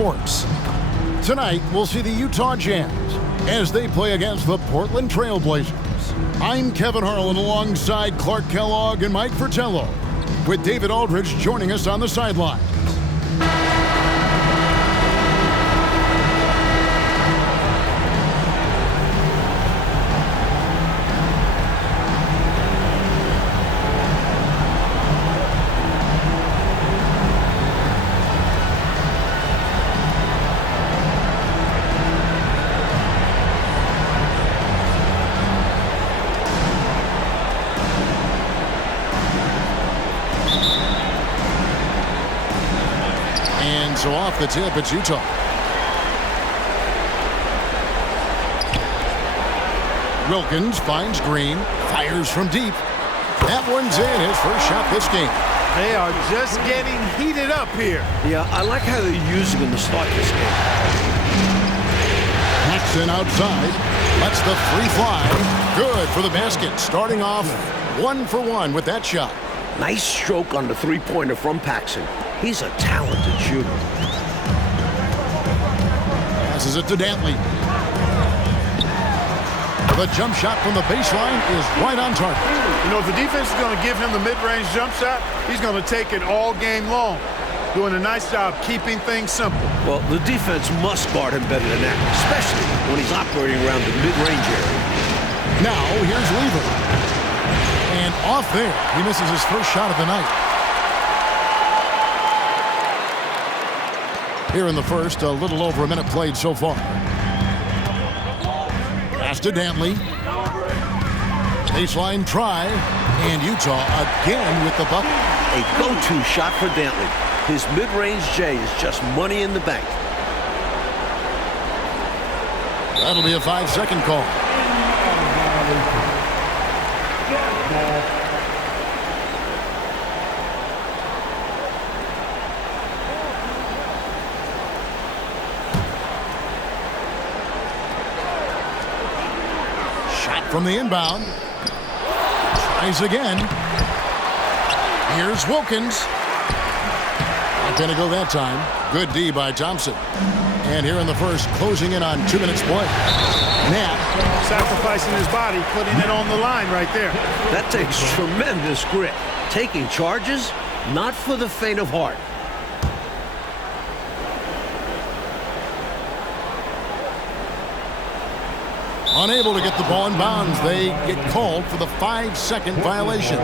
sports. Tonight, we'll see the Utah Jazz as they play against the Portland Trail Blazers. I'm Kevin Harlan alongside Clark Kellogg and Mike Fratello, with David Aldridge joining us on the sideline. So off the tip, it's Utah. Wilkins finds Green, fires from deep. That one's in, his first shot this game. They are just getting heated up here. Yeah, I like how they're using him to start this game. Paxson outside, lets the three fly. Good for the basket, starting off 1 for 1 with that shot. Nice stroke on the three-pointer from Paxson. He's a talented shooter. Passes it to Dantley. The jump shot from the baseline is right on target. You know, if the defense is going to give him the mid-range jump shot, he's going to take it all game long. Doing a nice job keeping things simple. Well, the defense must guard him better than that, especially when he's operating around the mid-range area. Now, here's Weaver. And off there, he misses his first shot of the night. Here in the first, a little over a minute played so far. Pass to Dantley. Baseline try. And Utah again with the bucket. A go-to shot for Dantley. His mid-range J is just money in the bank. That'll be a 5-second call. From the inbound. Tries again. Here's Wilkins. Not going to go that time. Good D by Thompson. And here in the first, closing in on 2 minutes play. Nat. Sacrificing his body, putting it on the line right there. That takes tremendous grit. Taking charges, not for the faint of heart. Unable to get the ball in bounds. They get called for the 5-second violation.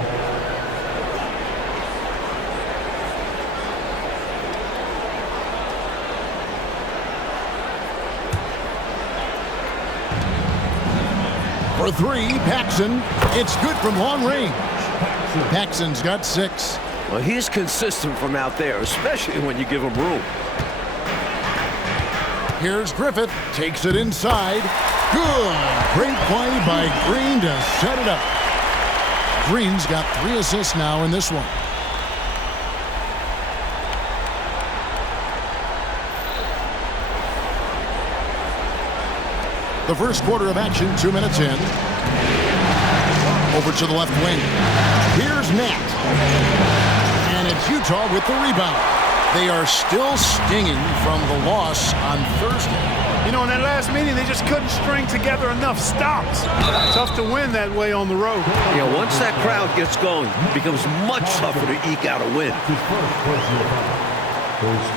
For three, Paxson. It's good from long range. Paxson's got 6. Well, he's consistent from out there, especially when you give him room. Here's Griffith. Takes it inside. Good. Great play by Green to set it up. Green's got 3 assists now in this one. The first quarter of action, 2 minutes in. Over to the left wing. Here's Nat. And it's Utah with the rebound. They are still stinging from the loss on Thursday. You know, in that last meeting, they just couldn't string together enough stops. Tough to win that way on the road. Yeah, once that crowd gets going, it becomes much tougher to eke out a win.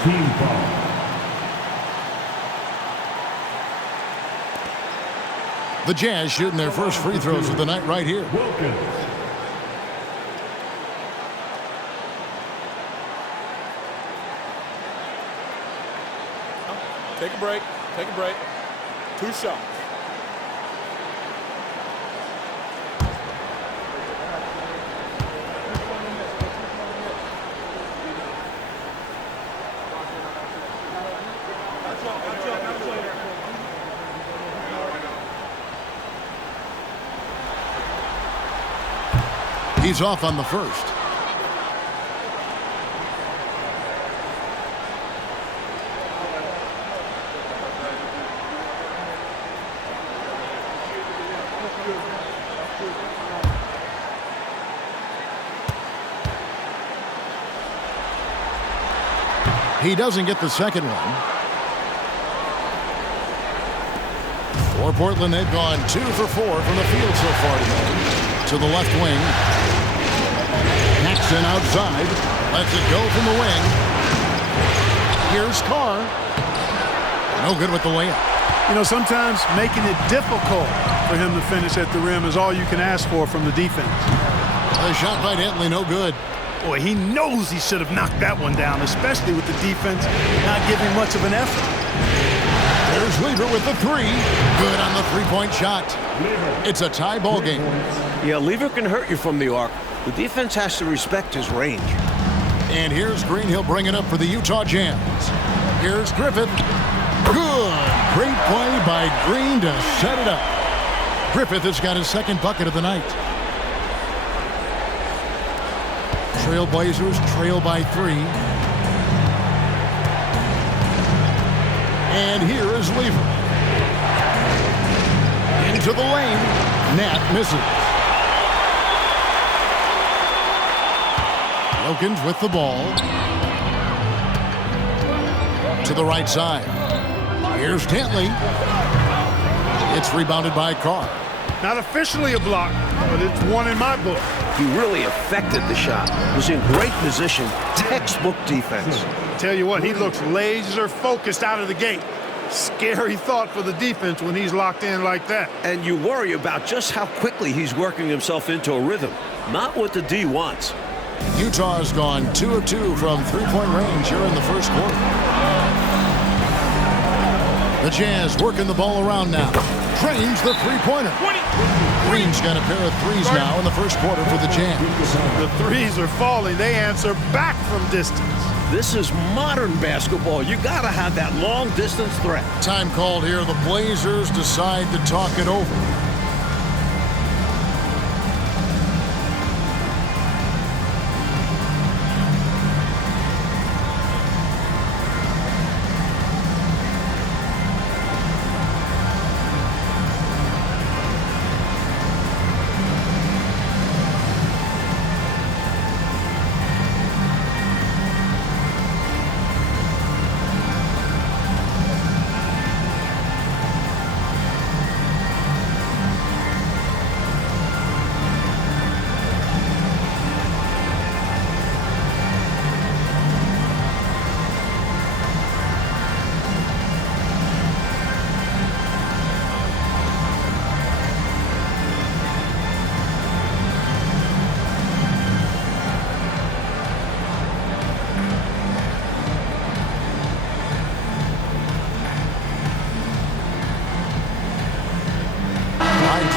Team foul. The Jazz shooting their first free throws of the night right here. Take a break. Take a break. 2 shots. He's off on the first. He doesn't get the second one. For Portland, they've gone 2 for 4 from the field so far tonight. To the left wing. Paxson outside. Lets it go from the wing. Here's Carr. No good with the layup. You know, sometimes making it difficult for him to finish at the rim is all you can ask for from the defense. The shot by Dantley, no good. Boy, he knows he should have knocked that one down, especially with the defense not giving much of an effort. There's Lever with the three. Good on the three-point shot. It's a tie ball game. Yeah, Lever can hurt you from the arc. The defense has to respect his range. And here's Green. He'll bring it up for the Utah Jazz. Here's Griffith. Good. Great play by Green to set it up. Griffith has got his second bucket of the night. Trailblazers trail by 3. And here is Lever. Into the lane. Nat misses. Wilkins with the ball. To the right side. Here's Dantley. It's rebounded by Carr. Not officially a block, but it's one in my book. He really affected the shot. Was in great position. Textbook defense. Tell you what, he looks laser focused out of the gate. Scary thought for the defense when he's locked in like that. And you worry about just how quickly he's working himself into a rhythm. Not what the D wants. Utah has gone 2 of 2 from three-point range here in the first quarter. The Jazz working the ball around now. Trains the three-pointer. Green's got a pair of threes now in the first quarter for the Jazz. The threes are falling. They answer back from distance. This is modern basketball. You got to have that long-distance threat. Time called here. The Blazers decide to talk it over.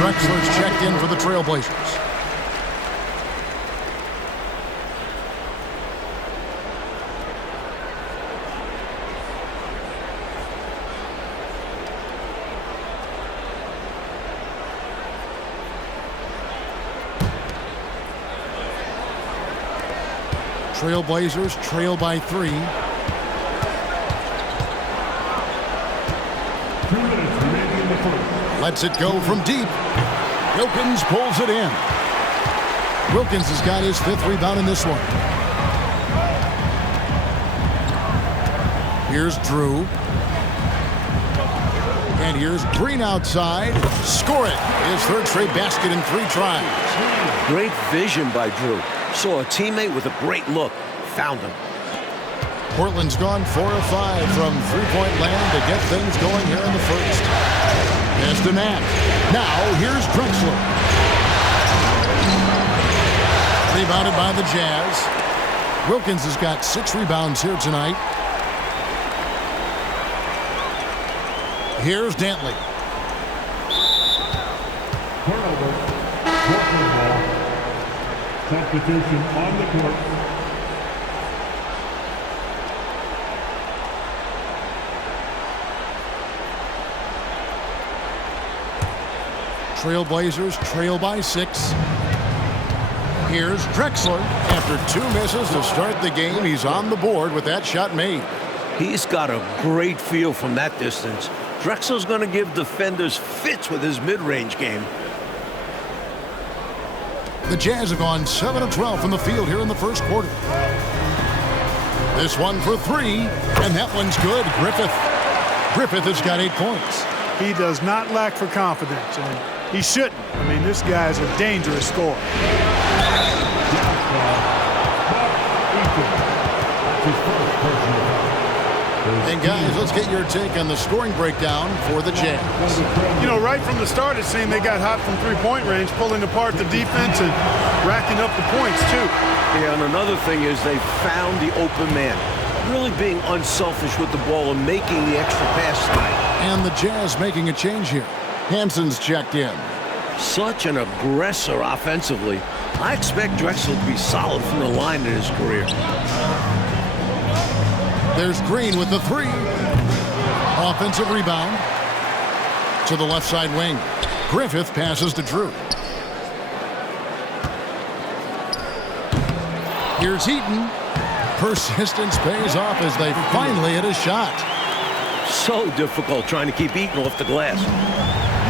Drexler's checked in for the Trailblazers. Trailblazers trail by 3. Lets it go from deep. Wilkins pulls it in. Wilkins has got his 5th rebound in this one. Here's Drew. And here's Green outside. Score it. His 3rd straight basket in 3 tries. Great vision by Drew. Saw a teammate with a great look. Found him. Portland's gone 4 of 5 from three-point land to get things going here in the first. Pass to Nat. Now here's Drexler. Rebounded by the Jazz. Wilkins has got 6 rebounds here tonight. Here's Dantley. Turnover. Portland ball. Substitution on the court. Trailblazers trail by 6. Here's Drexler. After 2 misses to start the game, he's on the board with that shot made. He's got a great feel from that distance. Drexler's going to give defenders fits with his mid-range game. The Jazz have gone 7 of 12 from the field here in the first quarter. This one for 3, and that one's good. Griffith has got 8 points. He does not lack for confidence, and he shouldn't. I mean, this guy is a dangerous scorer. And guys, let's get your take on the scoring breakdown for the Jazz. You know, right from the start, it seemed they got hot from three-point range, pulling apart the defense and racking up the points, too. Yeah, and another thing is they found the open man. Really being unselfish with the ball and making the extra pass tonight. And the Jazz making a change here. Hanson's checked in. Such an aggressor offensively. I expect Drexler to be solid from the line in his career. There's Green with the three. Offensive rebound. To the left side wing. Griffith passes to Drew. Here's Heaton. Persistence pays off as they finally hit a shot. So difficult trying to keep Eaton off the glass.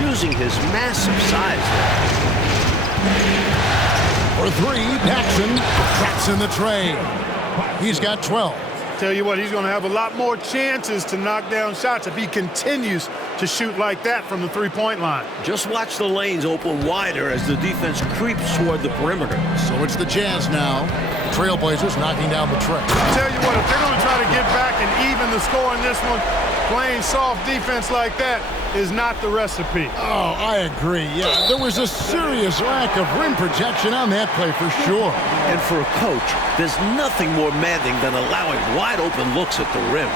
Using his massive size. For three, Paxson traps in the tray. He's got 12. Tell you what, he's going to have a lot more chances to knock down shots if he continues to shoot like that from the three-point line. Just watch the lanes open wider as the defense creeps toward the perimeter. So it's the Jazz now. Trailblazers knocking down the tray. Tell you what, if they're going to try to get back and even the score in this one, playing soft defense like that is not the recipe. Oh, I agree. Yeah, there was a serious lack of rim protection on that play for sure. And for a coach, there's nothing more maddening than allowing wide open looks at the rim.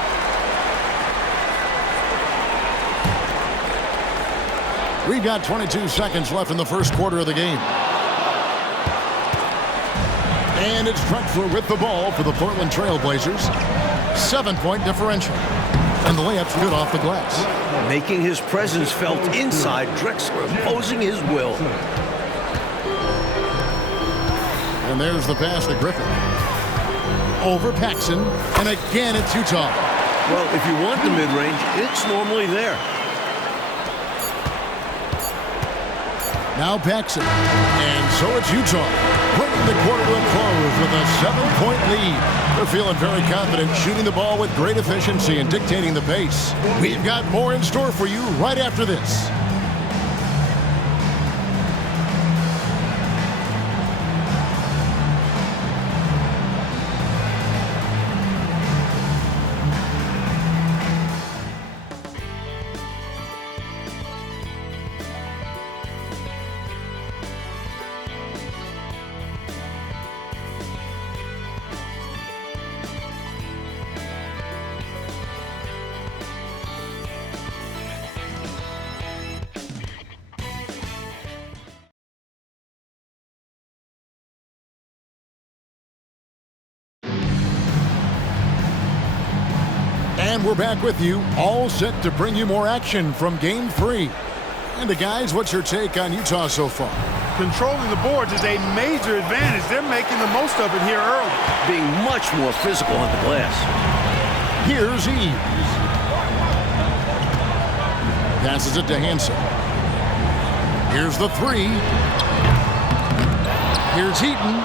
We've got 22 seconds left in the first quarter of the game. And it's Drexler with the ball for the Portland Trailblazers. 7-point differential. And the layup's good off the glass. Making his presence felt inside, Drexler imposing his will. And there's the pass to Griffin. Over Paxson. And again, it's Utah. Well, if you want the mid-range, it's normally there. Now Paxson. And so it's Utah. Bringing the quarter to a close with a 7-point lead. They're feeling very confident, shooting the ball with great efficiency and dictating the pace. We've got more in store for you right after this. And we're back with you, all set to bring you more action from Game 3. And guys, what's your take on Utah so far? Controlling the boards is a major advantage. They're making the most of it here early. Being much more physical on the glass. Here's Eves. Passes it to Hanson. Here's the three. Here's Heaton.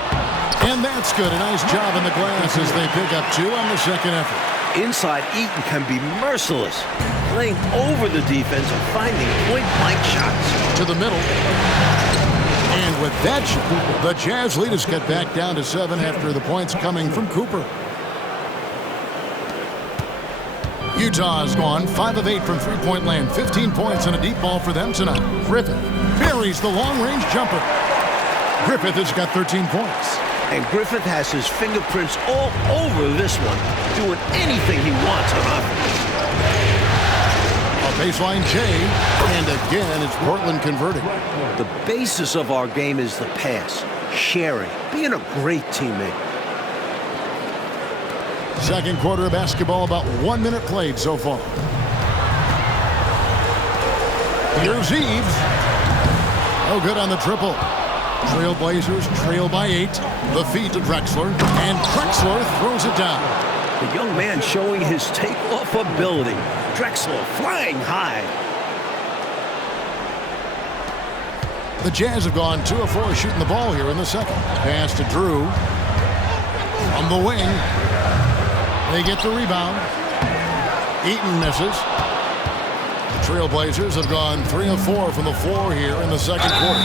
And that's good. A nice job in the glass as they pick up 2 on the second effort. Inside, Eaton can be merciless, playing over the defense and finding point-blank shots. To the middle. And with that shot, the Jazz lead is cut back down to 7 after the points coming from Cooper. Utah has gone 5 of 8 from three-point land, 15 points and a deep ball for them tonight. Griffith buries the long-range jumper. Griffith has got 13 points. And Griffith has his fingerprints all over this one, doing anything he wants on offense. A baseline J, and again it's Portland converting. The basis of our game is the pass, sharing, being a great teammate. Second quarter of basketball, about 1 minute played so far. Here's Eves. No good on the triple. Trailblazers trail by 8. The feed to Drexler, and Drexler throws it down. The young man showing his takeoff ability. Drexler flying high. The Jazz have gone 2 of 4 shooting the ball here in the second. Pass to Drew. From the wing. They get the rebound. Eaton misses. Trailblazers have gone 3 of 4 from the floor here in the second quarter.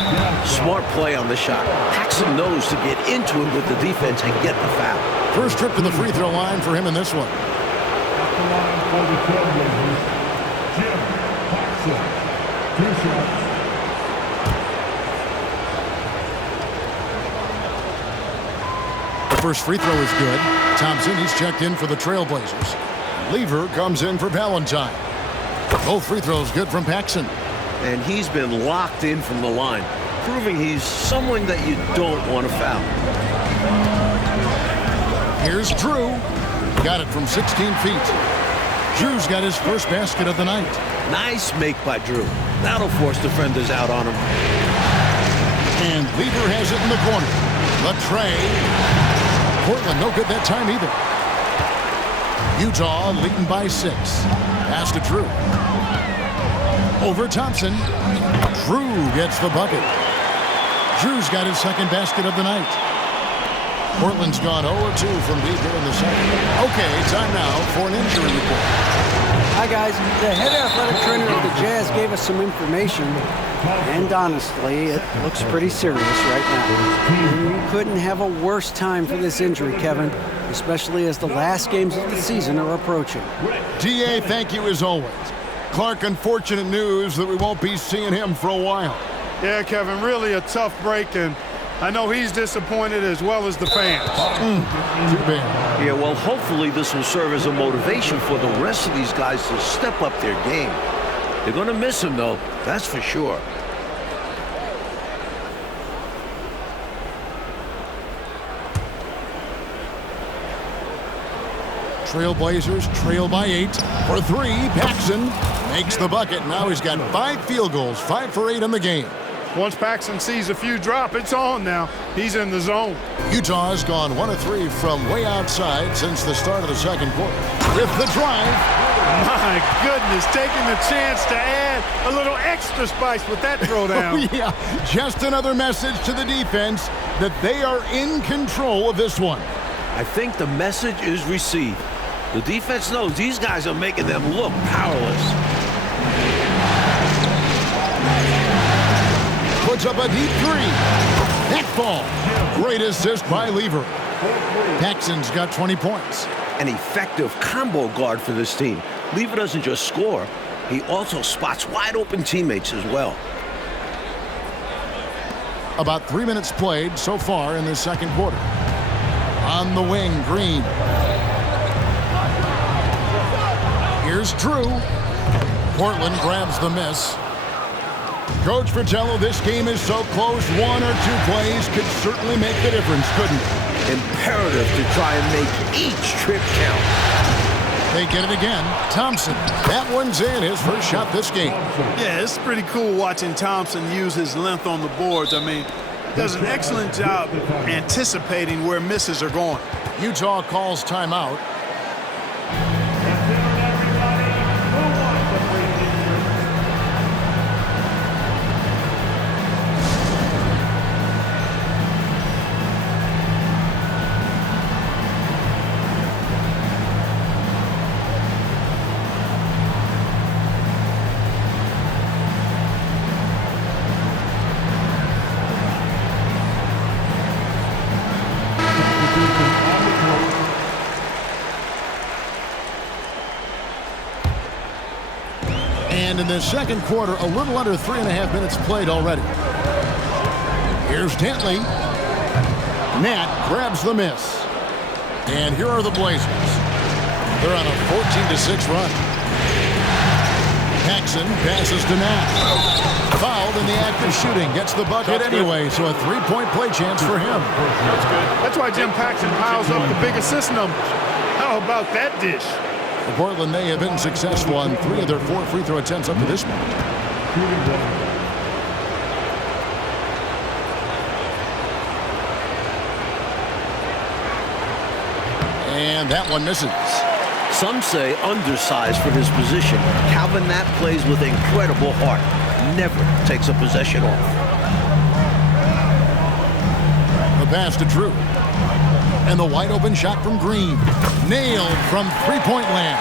Smart play on the shot. Paxson knows to get into it with the defense and get the foul. First trip to the free throw line for him in this one. At the line for the Trailblazers, Jim Paxson. 2 shots. The first free throw is good. Thompson, he's checked in for the Trailblazers. Lever comes in for Valentine. Both free throws good from Paxson. And he's been locked in from the line, proving he's someone that you don't want to foul. Here's Drew. Got it from 16 feet. Drew's got his first basket of the night. Nice make by Drew. That'll force defenders out on him. And Lever has it in the corner. The tray. Portland no good that time either. Utah leading by 6. Pass to Drew. Over Thompson. Drew gets the bucket. Drew's got his second basket of the night. Portland's gone 0-2 from deep here in the second. Okay, time now for an injury report. Hi, guys. The head athletic trainer of the Jazz gave us some information, and honestly, it looks pretty serious right now. You couldn't have a worse time for this injury, Kevin, especially as the last games of the season are approaching. DA, thank you as always. Clark, unfortunate news that we won't be seeing him for a while. Yeah, Kevin, really a tough break, and I know he's disappointed as well as the fans. Too bad. Yeah, well, hopefully this will serve as a motivation for the rest of these guys to step up their game. They're going to miss him, though. That's for sure. Trailblazers trail by 8 for 3. Paxson makes the bucket. Now he's got 5 field goals, 5 for 8 in the game. Once Paxson sees a few drop, it's on now. He's in the zone. Utah has gone 1 of 3 from way outside since the start of the second quarter. With the drive. My goodness, taking the chance to add a little extra spice with that throwdown. Oh, yeah, just another message to the defense that they are in control of this one. I think the message is received. The defense knows these guys are making them look powerless. Puts up a deep 3. That ball. Great assist by Lever. Paxson's got 20 points. An effective combo guard for this team. Lever doesn't just score, he also spots wide open teammates as well. About 3 minutes played so far in the second quarter. On the wing, Green. Here's Drew. Portland grabs the miss. Coach Fratello, this game is so close. 1 or 2 plays could certainly make the difference, couldn't it? Imperative to try and make each trip count. They get it again. Thompson. That one's in, his first shot this game. Yeah, it's pretty cool watching Thompson use his length on the boards. I mean, does an excellent job anticipating where misses are going. Utah calls timeout. And in the second quarter, a little under 3.5 minutes played already. Here's Dantley. Nat grabs the miss. And here are the Blazers. They're on a 14-6 run. Paxson passes to Nat. Fouled in the act of shooting. Gets the bucket anyway, so a 3-point play chance for him. That's good. That's why Jim Paxson piles up the big assist numbers. How about that dish? For Portland, they have been successful on 3 of their 4 free throw attempts up to this point. And that one misses. Some say undersized for his position. Calvin Nat plays with incredible heart. Never takes a possession off. The pass to Drew. And the wide open shot from Green. Nailed from 3-point land.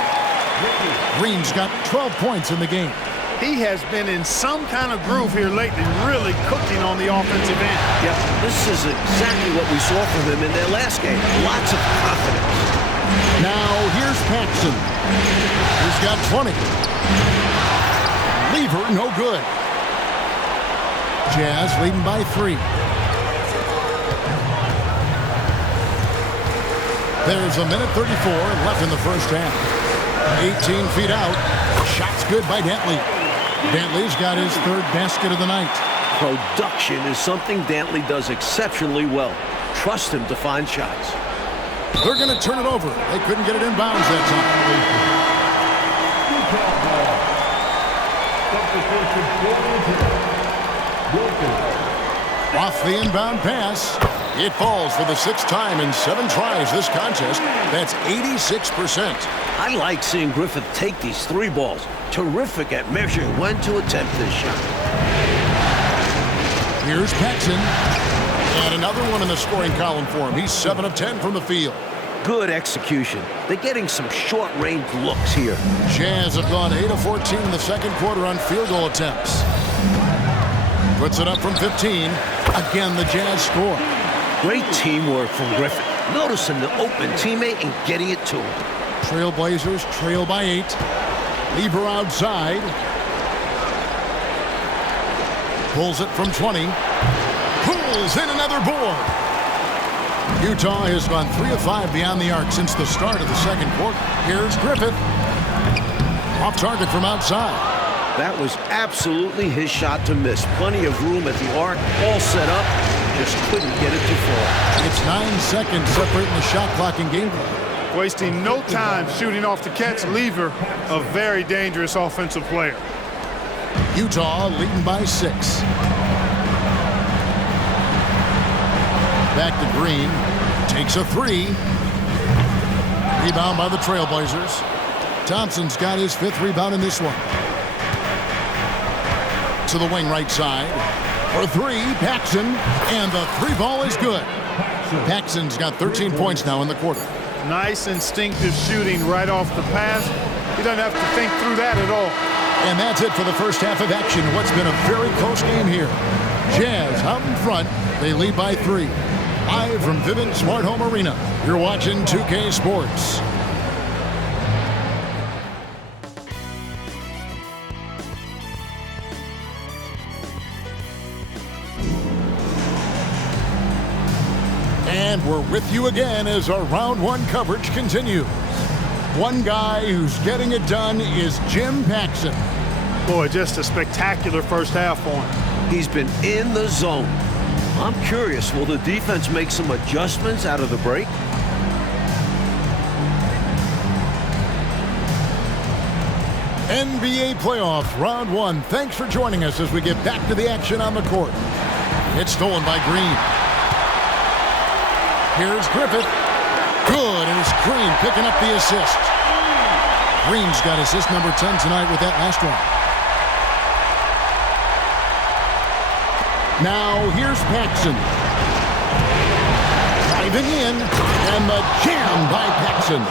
Green's got 12 points in the game. He has been in some kind of groove here lately, really cooking on the offensive end. Yep, this is exactly what we saw from him in their last game. Lots of confidence. Now here's Paxson. He's got 20. Lever, no good. Jazz leading by 3. There's a minute 34 left in the first half. 18 feet out. Shot's good by Dantley. Dantley's got his 3rd basket of the night. Production is something Dantley does exceptionally well. Trust him to find shots. They're going to turn it over. They couldn't get it in bounds that time. Off the inbound pass. It falls for the 6th time in 7 tries this contest. That's 86%. I like seeing Griffith take these 3 balls. Terrific at measuring when to attempt this shot. Here's Paxson. And another one in the scoring column for him. He's 7 of 10 from the field. Good execution. They're getting some short-range looks here. Jazz have gone 8 of 14 in the second quarter on field goal attempts. Puts it up from 15. Again, the Jazz score. Great teamwork from Griffith. Noticing the open teammate and getting it to him. Trailblazers trail by 8. Lever outside. Pulls it from 20. Pulls in another board. Utah has gone 3 of 5 beyond the arc since the start of the second quarter. Here's Griffith. Off target from outside. That was absolutely his shot to miss. Plenty of room at the arc, all set up. Just couldn't get it to fall. It's 9 seconds separating the shot clock and game clock. Wasting no time shooting off the catch. Lever, a very dangerous offensive player. Utah leading by 6. Back to Green. Takes a 3. Rebound by the Trailblazers. Thompson's got his 5th rebound in this one. To the wing right side. For 3, Paxson. And the 3 ball is good. Paxson's got 13 points now in the quarter. Nice instinctive shooting right off the pass. He doesn't have to think through that at all. And that's it for the first half of action. What's been a very close game here. Jazz out in front. They lead by 3. Live from Vivint Smart Home Arena. You're watching 2K Sports. And we're with you again as our round 1 coverage continues. One guy who's getting it done is Jim Paxson. Boy, just a spectacular first half for him. He's been in the zone. I'm curious, will the defense make some adjustments out of the break? NBA playoffs, round 1. Thanks for joining us as we get back to the action on the court. It's stolen by Green. Here's Griffith. Good, and it's Green picking up the assist. Green's got assist number 10 tonight with that last one. Now here's Paxson. Driving in, and the jam by Paxson.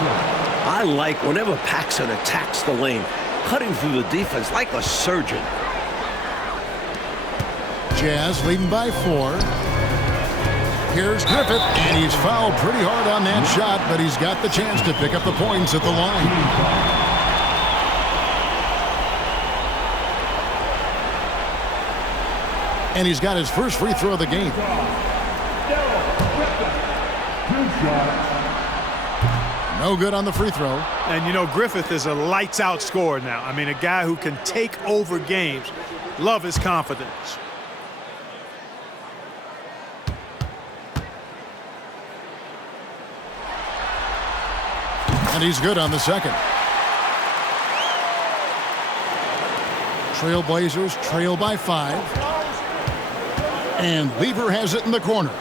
I like whenever Paxson attacks the lane, cutting through the defense like a surgeon. Jazz leading by 4. Here's Griffith, and he's fouled pretty hard on that shot, but he's got the chance to pick up the points at the line. And he's got his first free throw of the game. No good on the free throw. And, you know, Griffith is a lights-out scorer now. I mean, a guy who can take over games. Love his confidence. And he's good on the second. Trailblazers trail by 5. And Lever has it in the corner.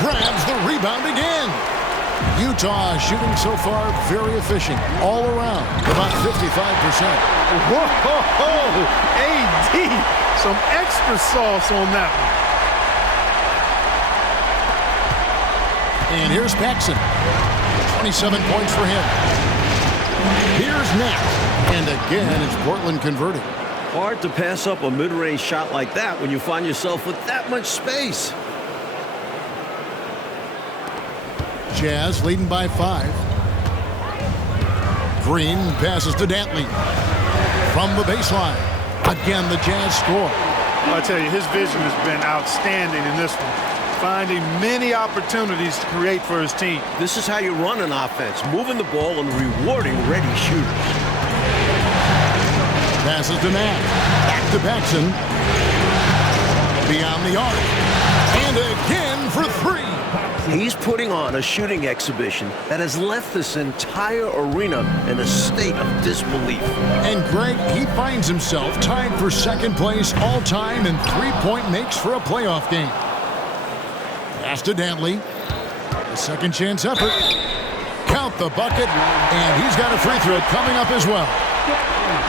Grabs the rebound again. Utah shooting so far very efficient all around, about 55%. Whoa, AD, some extra sauce on that one. And here's Paxson. 27 points for him. Here's Nat. And again, it's Portland converting. Hard to pass up a mid-range shot like that when you find yourself with that much space. Jazz leading by 5. Green passes to Dantley. From the baseline. Again, the Jazz score. I tell you, his vision has been outstanding in this one. Finding many opportunities to create for his team. This is how you run an offense, moving the ball and rewarding ready shooters. Passes to Nash. Back to Paxson. Beyond the arc. And again for 3. He's putting on a shooting exhibition that has left this entire arena in a state of disbelief. And Greg, he finds himself tied for second place all-time in three-point makes for a playoff game. Pass to Dantley. A second chance effort. Count the bucket, and he's got a free throw coming up as well.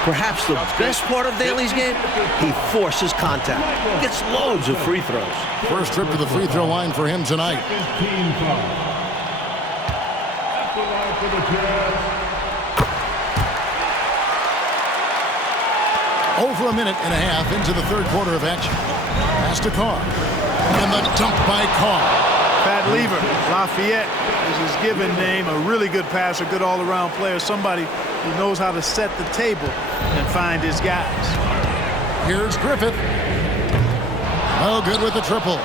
Perhaps the best part of Dantley's game, he forces contact. Gets loads of free throws. First trip to the free throw line for him tonight. Over a minute and a half into the third quarter of action. Pass to Carr. And the dunk by Carr. Pat Lever, Lafayette is his given name. A really good passer, good all-around player. Somebody who knows how to set the table and find his guys. Here's Griffith. Oh, good with the triple.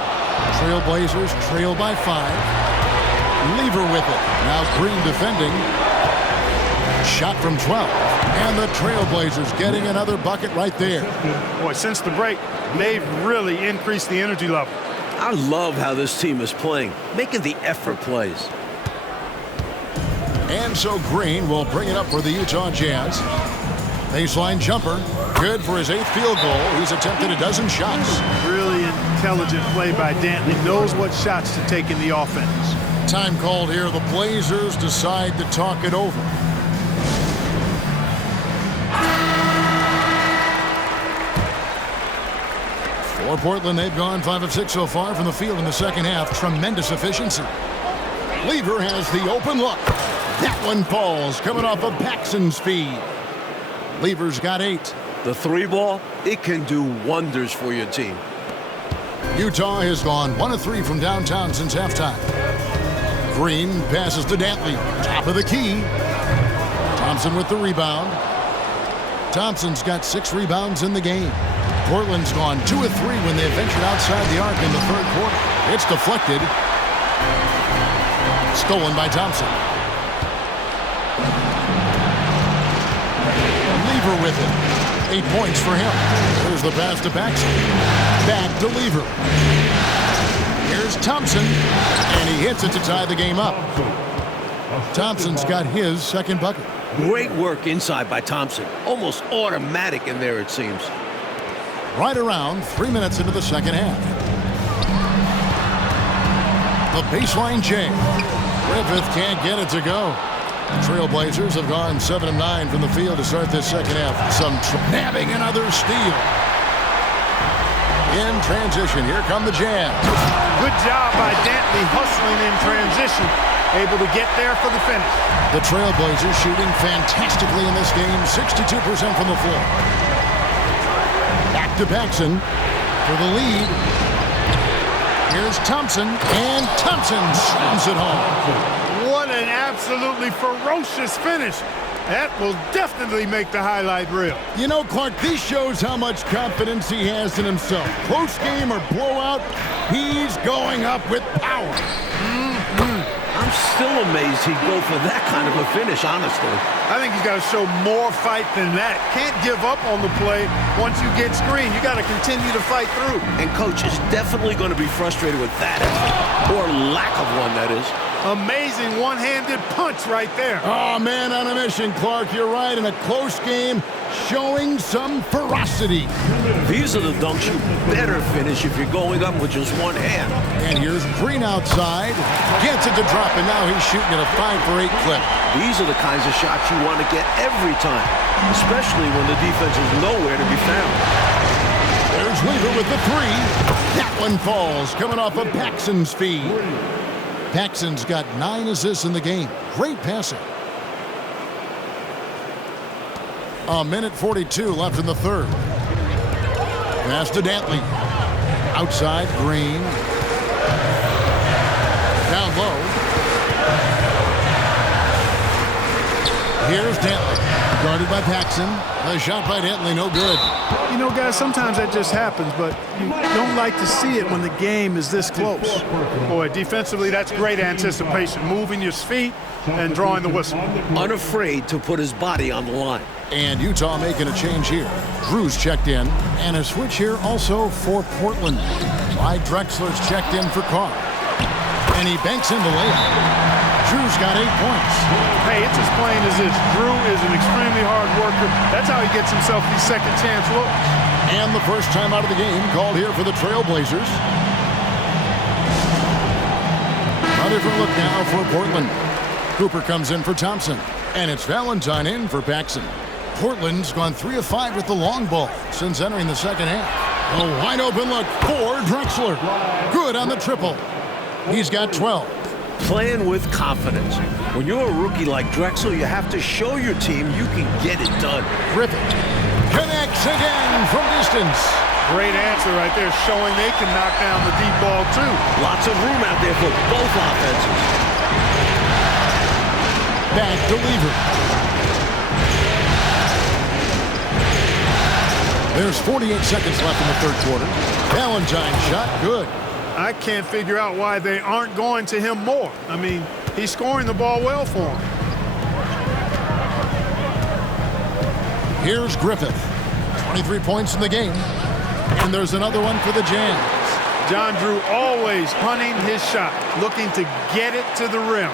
Trailblazers trail by 5. Lever with it. Now Green defending. Shot from 12. And the Trailblazers getting another bucket right there. Boy, since the break, they've really increased the energy level. I love how this team is playing, making the effort plays. And so Green will bring it up for the Utah Jazz. Baseline jumper. Good for his 8th field goal. He's attempted a dozen shots. Really intelligent play by Dantley. Knows what shots to take in the offense. Time called here. The Blazers decide to talk it over. For Portland, they've gone 5 of 6 so far from the field in the second half. Tremendous efficiency. Lever has the open look. That one falls, coming off of Paxson's feed. Lever's got 8. The 3 ball, it can do wonders for your team. Utah has gone 1 of 3 from downtown since halftime. Green passes to Dantley. Top of the key. Thompson with the rebound. Thompson's got 6 rebounds in the game. Portland's gone 2 of 3 when they ventured outside the arc in the third quarter. It's deflected. Stolen by Thompson. Lever with it. 8 points for him. Here's the pass to Paxson. Back to Lever. Here's Thompson. And he hits it to tie the game up. Thompson's got his second bucket. Great work inside by Thompson. Almost automatic in there, it seems. Right around 3 minutes into the second half. The baseline J. Griffith can't get it to go. Trailblazers have gone 7 of 9 from the field to start this second half. Some nabbing another steal. In transition, here come the Jazz. Good job by Dantley hustling in transition. Able to get there for the finish. The Trailblazers shooting fantastically in this game. 62% from the floor. Back to Paxson for the lead. Here's Thompson, and Thompson slams it home. What an absolutely ferocious finish. That will definitely make the highlight reel. You know, Clark, this shows how much confidence he has in himself. Close game or blowout, he's going up with power. I'm still amazed he'd go for that kind of a finish, honestly. I think he's got to show more fight than that. Can't give up on the play once you get screened. You got to continue to fight through. And coach is definitely going to be frustrated with that effort, or lack of one, that is. Amazing one-handed punch right there. Oh, man, on a mission, Clark. You're right. In a close game, showing some ferocity. These are the dunks you better finish if you're going up with just one hand. And here's Green outside. Gets it to drop, and now he's shooting at a 5-for-8 clip. These are the kinds of shots you want to get every time, especially when the defense is nowhere to be found. There's Lever with the 3. That one falls, coming off of Paxson's feed. Paxson's got 9 assists in the game. Great passing. A minute 42 left in the third. Pass to Dantley. Outside, Green. Down low. Here's Dantley. Guarded by Paxson. The shot by Dantley, no good. You know, guys, sometimes that just happens, but you don't like to see it when the game is this close. Boy, defensively, that's great anticipation. Moving your feet and drawing the whistle. Unafraid to put his body on the line. And Utah making a change here. Drew's checked in. And a switch here also for Portland. Clyde Drexler's checked in for Carr. And he banks in the layup. Drew's got 8 points. Hey, it's as plain as this. Drew is an extremely hard worker. That's how he gets himself these second chance looks. And the first time out of the game called here for the Trailblazers. A different look now for Portland. Cooper comes in for Thompson. And it's Valentine in for Paxson. Portland's gone 3 of 5 with the long ball since entering the second half. A wide open look for Drexler. Good on the triple. He's got 12. Playing with confidence. When you're a rookie like Drexler, you have to show your team you can get it done. Griffin connects again from distance. Great answer right there, showing they can knock down the deep ball, too. Lots of room out there for both offenses. Back to Lever. There's 48 seconds left in the third quarter. Valentine's shot, good. I can't figure out why they aren't going to him more. I mean, he's scoring the ball well for him. Here's Griffith. 23 points in the game. And there's another one for the Jazz. John Drew always hunting his shot, looking to get it to the rim.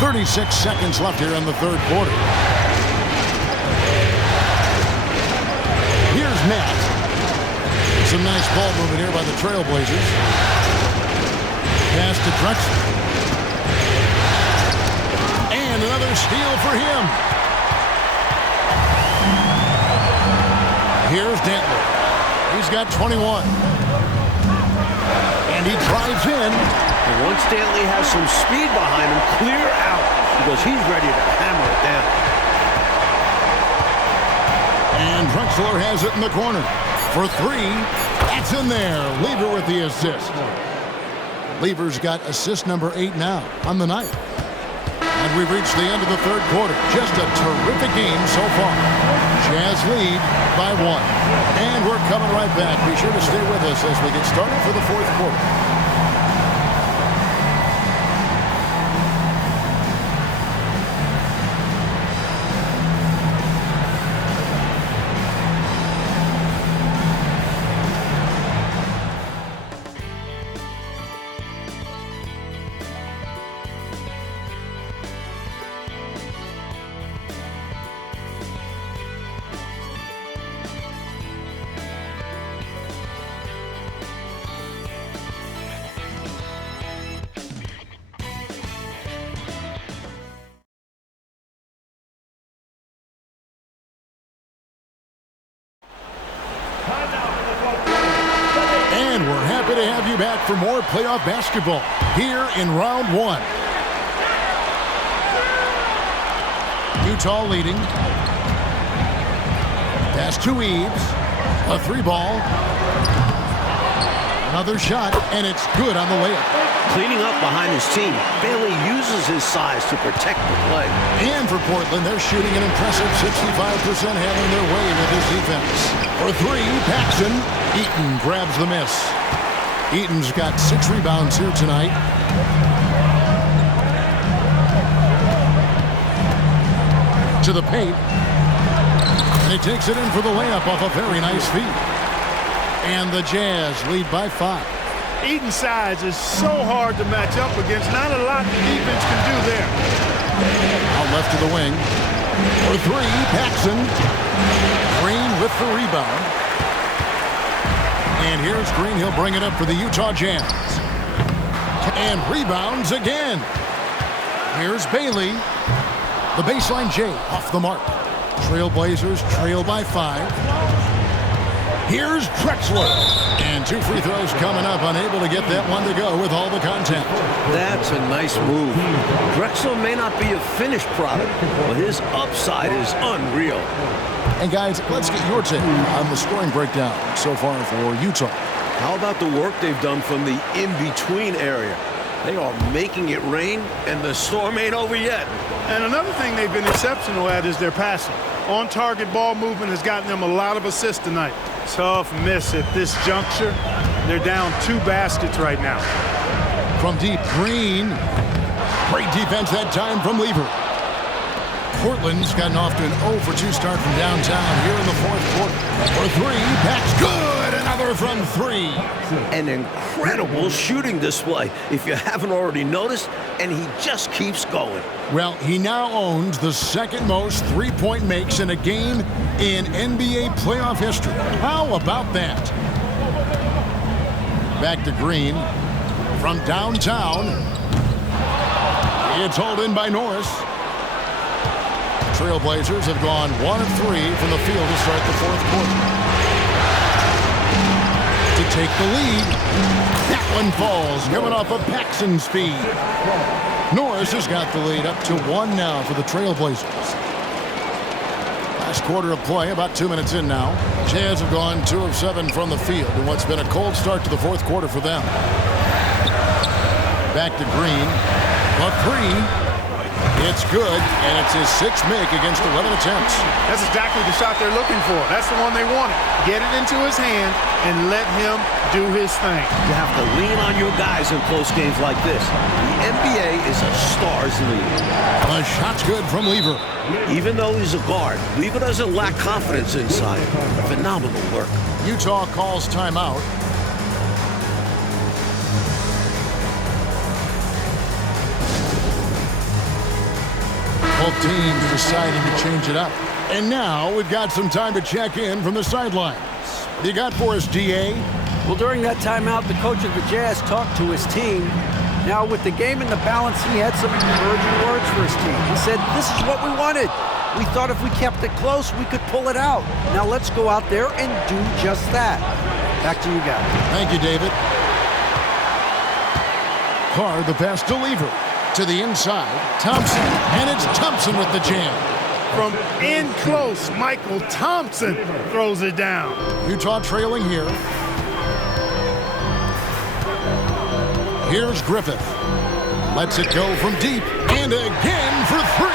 36 seconds left here in the third quarter. Here's Matt. Some nice ball movement here by the Trailblazers. Pass to Drexler. And another steal for him. Here's Dantley. He's got 21. And he drives in. And once Dantley has some speed behind him, clear out, because he's ready to hammer it down. And Drexler has it in the corner. For 3, that's in there. Lever with the assist. Lever's got assist number 8 now on the night. And we've reached the end of the third quarter. Just a terrific game so far. Jazz lead by 1. And we're coming right back. Be sure to stay with us as we get started for the fourth quarter. And we're happy to have you back for more playoff basketball here in round 1. Utah leading. Pass to Eves. A 3-ball. Another shot, and it's good on the layup. Cleaning up behind his team, Bailey uses his size to protect the play. And for Portland, they're shooting an impressive 65%, handling their way with this defense. For 3, Paxson. Eaton grabs the miss. Eaton's got 6 rebounds here tonight. To the paint. And he takes it in for the layup off a very nice feed. And the Jazz lead by 5. Eaton's size is so hard to match up against. Not a lot the defense can do there. Out left to the wing. For 3, Paxson. Green with the rebound. And here's Green. He'll bring it up for the Utah Jazz. And rebounds again. Here's Bailey. The baseline J off the mark. Trailblazers trail by 5. Here's Drexler. And 2 free throws coming up, unable to get that one to go with all the contact. That's a nice move. Drexler may not be a finished product, but his upside is unreal. And guys, let's get your take on the scoring breakdown so far for Utah. How about the work they've done from the in-between area? They are making it rain, and the storm ain't over yet. And another thing they've been exceptional at is their passing. On-target ball movement has gotten them a lot of assists tonight. Tough miss at this juncture. They're down 2 baskets right now. From deep, Green. Great defense that time from Lever. Portland's gotten off to an 0-for-2 start from downtown here in the 4th quarter. For 3, Pack's good. Another from 3. An incredible shooting display, if you haven't already noticed, and he just keeps going. Well, he now owns the 2nd most three-point makes in a game in NBA playoff history. How about that? Back to Green. From downtown. It's hauled in by Norris. Trailblazers have gone 1 of 3 from the field to start the 4th quarter. To take the lead. That one falls, coming off of Paxson's speed. Norris has got the lead up to 1 now for the Trailblazers. Last quarter of play, about 2 minutes in now. Jazz have gone 2 of 7 from the field in what's been a cold start to the 4th quarter for them. Back to Green. A 3. It's good, and it's his 6th make against 11 attempts. That's exactly the shot they're looking for. That's the one they wanted. Get it into his hand and let him do his thing. You have to lean on your guys in close games like this. The NBA is a stars league. The shot's good from Lever. Even though he's a guard, Lever doesn't lack confidence inside. Phenomenal work. Utah calls timeout. Both teams deciding to change it up. And now we've got some time to check in from the sidelines. You got for us, DA? Well, during that timeout, the coach of the Jazz talked to his team. Now, with the game in the balance, he had some encouraging words for his team. He said, this is what we wanted. We thought if we kept it close, we could pull it out. Now let's go out there and do just that. Back to you guys. Thank you, David. Carr, the pass to Lever. To the inside, Thompson, and it's Thompson with the jam. From in close, Michael Thompson throws it down. Utah trailing here. Here's Griffith. Lets it go from deep, and again for 3.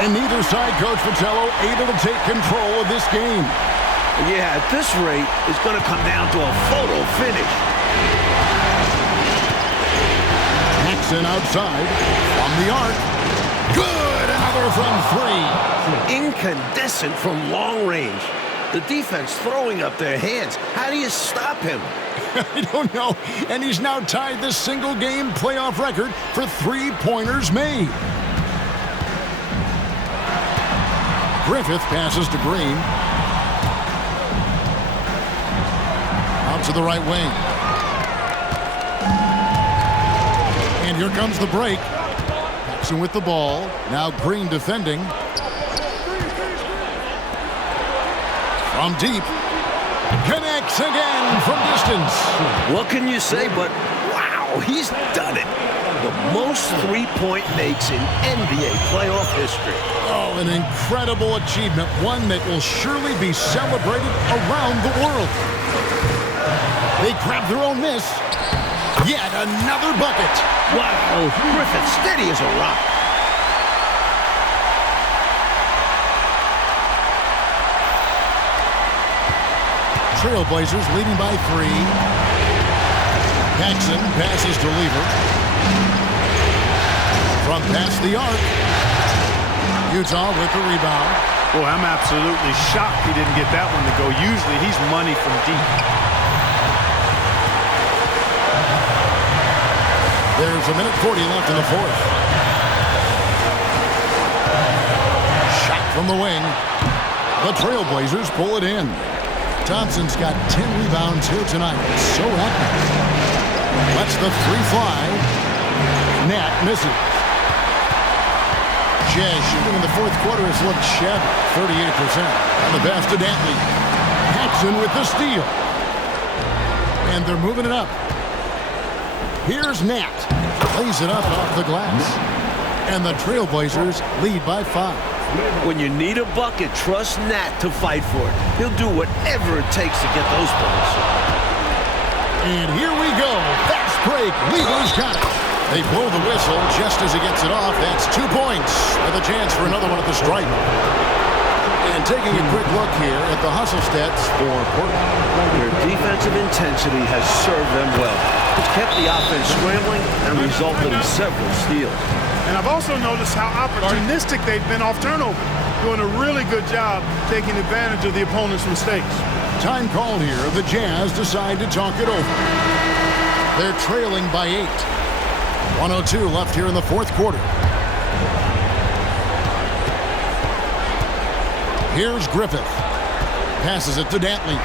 And neither side, Coach Vitello, able to take control of this game. Yeah, at this rate, it's going to come down to a photo finish. Jackson outside, from the arc. Good, another from 3. Incandescent from long range. The defense throwing up their hands. How do you stop him? I don't know. And he's now tied the single-game playoff record for three-pointers made. Griffith passes to Green. Out to the right wing. And here comes the break. Paxson with the ball. Now Green defending. From deep. Connects again from distance. What can you say but, wow, he's done it. The most three-point makes in NBA playoff history. Oh, an incredible achievement. One that will surely be celebrated around the world. They grab their own miss. Yet another bucket. Wow, Griffith steady as a rock. Trailblazers leading by 3. Paxson passes to Lever. From past the arc. Utah with the rebound. Boy, I'm absolutely shocked he didn't get that one to go. Usually he's money from deep. There's a minute 40 left in the fourth. Shot from the wing. The Trailblazers pull it in. Thompson's got 10 rebounds here tonight. So active. Lets the 3 fly. Nat misses. Jazz shooting in the fourth quarter has looked shabby. 38%. On the pass to Dantley. Paxson with the steal. And they're moving it up. Here's Nat. Plays it up off the glass. And the Trailblazers lead by 5. When you need a bucket, trust Nat to fight for it. He'll do whatever it takes to get those points. And here we go. Fast break. Lever's got it. They blow the whistle just as he gets it off. That's 2 points with a chance for another one at the stripe. And taking a quick look here at the hustle stats for Portland. Their defensive intensity has served them well. It kept the offense scrambling and resulted in several steals. And I've also noticed how opportunistic they've been off turnover, doing a really good job taking advantage of the opponent's mistakes. Time called here. The Jazz decide to talk it over. They're trailing by 8. 1:02 left here in the fourth quarter. Here's Griffith. Passes it to Dantley.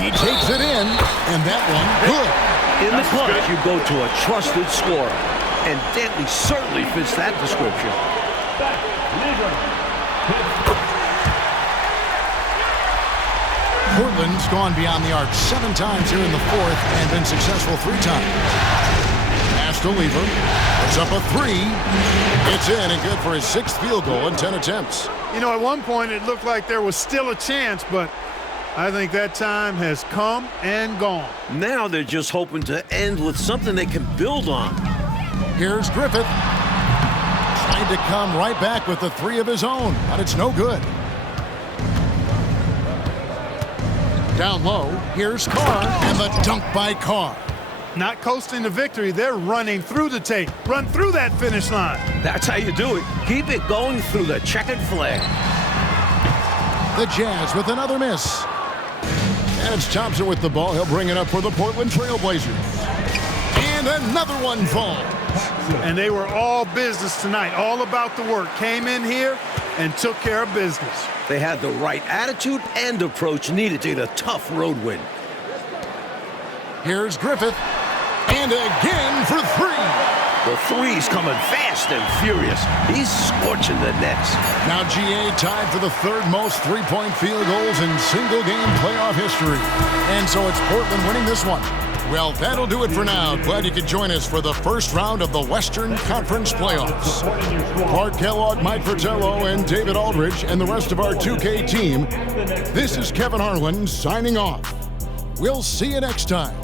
He takes it in, and that one good. In the clutch, you go to a trusted scorer. And Dantley certainly fits that description. Portland's gone beyond the arc 7 times here in the fourth and been successful 3 times. Pass to Lever. Puts up a 3. It's in and good for his 6th field goal in 10 attempts. You know, at one point it looked like there was still a chance, but I think that time has come and gone. Now they're just hoping to end with something they can build on. Here's Griffith. Trying to come right back with the 3 of his own, but it's no good. Down low, here's Carr, and the dunk by Carr. Not coasting to victory, they're running through the tape. Run through that finish line. That's how you do it. Keep it going through the checkered flag. The Jazz with another miss. And it's Thompson with the ball. He'll bring it up for the Portland Trailblazers. And another one falls. And they were all business tonight, all about the work. Came in here and took care of business. They had the right attitude and approach needed to get a tough road win. Here's Griffith. And again for 3. The 3's coming fast and furious. He's scorching the nets. Now GA tied for the 3rd most 3-point field goals in single-game playoff history. And so it's Portland winning this one. Well, that'll do it for now. Glad you could join us for the first round of the Western Conference Playoffs. Clark Kellogg, Mike Fratello, and David Aldridge, and the rest of our 2K team. This is Kevin Harlan signing off. We'll see you next time.